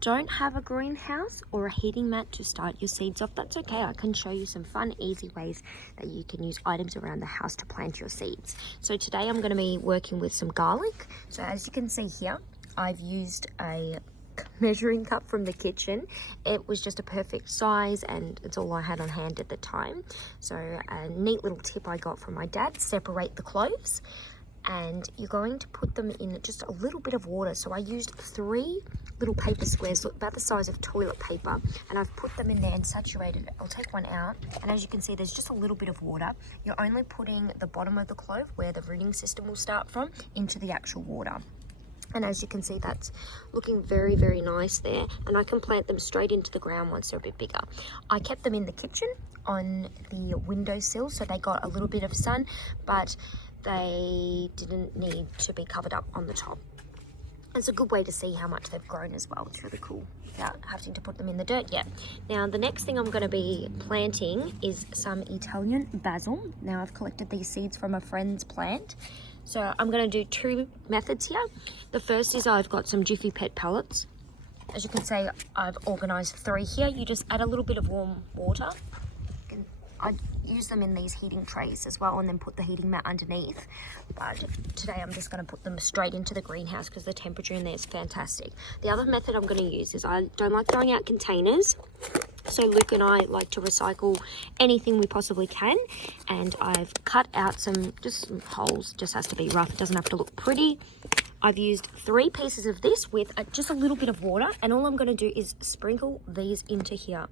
don't have a greenhouse or a heating mat to start your seeds off, that's okay. I can show you some fun, easy ways that you can use items around the house to plant your seeds. So today I'm going to be working with some garlic. So as you can see here, I've used a measuring cup from the kitchen. It was just a perfect size and it's all I had on hand at the time. So a neat little tip I got from my dad: separate the cloves. And you're going to put them in just a little bit of water. So I used 3 little paper squares about the size of toilet paper, and I've put them in there and saturated it. I'll take one out, and as you can see, there's just a little bit of water. You're only putting the bottom of the clove, where the rooting system will start from, into the actual water. And as you can see, that's looking very, very nice there. And I can plant them straight into the ground once they're a bit bigger. I kept them in the kitchen on the windowsill, so they got a little bit of sun, but they didn't need to be covered up on the top. It's a good way to see how much they've grown as well. It's really cool without having to put them in the dirt yet. Now, the next thing I'm going to be planting is some Italian basil. Now, I've collected these seeds from a friend's plant. So I'm going to do 2 methods here. The first is I've got some Jiffy Pet pellets. As you can see, I've organized 3 here. You just add a little bit of warm water. I use them in these heating trays as well, and then put the heating mat underneath. But today I'm just going to put them straight into the greenhouse because the temperature in there is fantastic. The other method I'm going to use is I don't like throwing out containers. So Luke and I like to recycle anything we possibly can. And I've cut out some holes. Just has to be rough. It doesn't have to look pretty. I've used 3 pieces of this with just a little bit of water. And all I'm going to do is sprinkle these into here.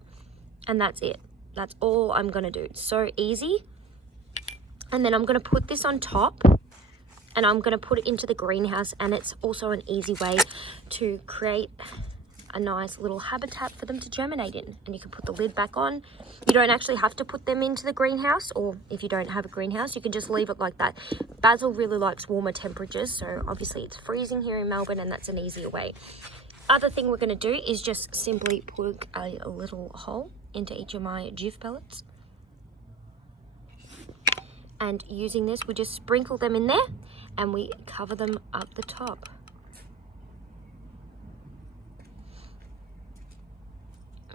And that's it. That's all I'm going to do. It's so easy. And then I'm going to put this on top, and I'm going to put it into the greenhouse, and it's also an easy way to create a nice little habitat for them to germinate in. And you can put the lid back on. You don't actually have to put them into the greenhouse, or if you don't have a greenhouse, you can just leave it like that. Basil really likes warmer temperatures, so obviously it's freezing here in Melbourne, and that's an easier way. Other thing we're going to do is just simply put a little hole into each of my Jiff pellets. And using this, we just sprinkle them in there and we cover them up the top.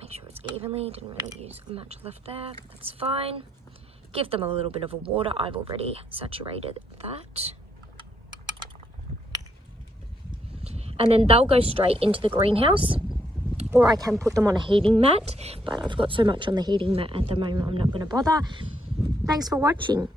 Make sure it's evenly, didn't really use much left there, that's fine. Give them a little bit of a water, I've already saturated that. And then they'll go straight into the greenhouse, or I can put them on a heating mat, but I've got so much on the heating mat at the moment I'm not going to bother. Thanks for watching.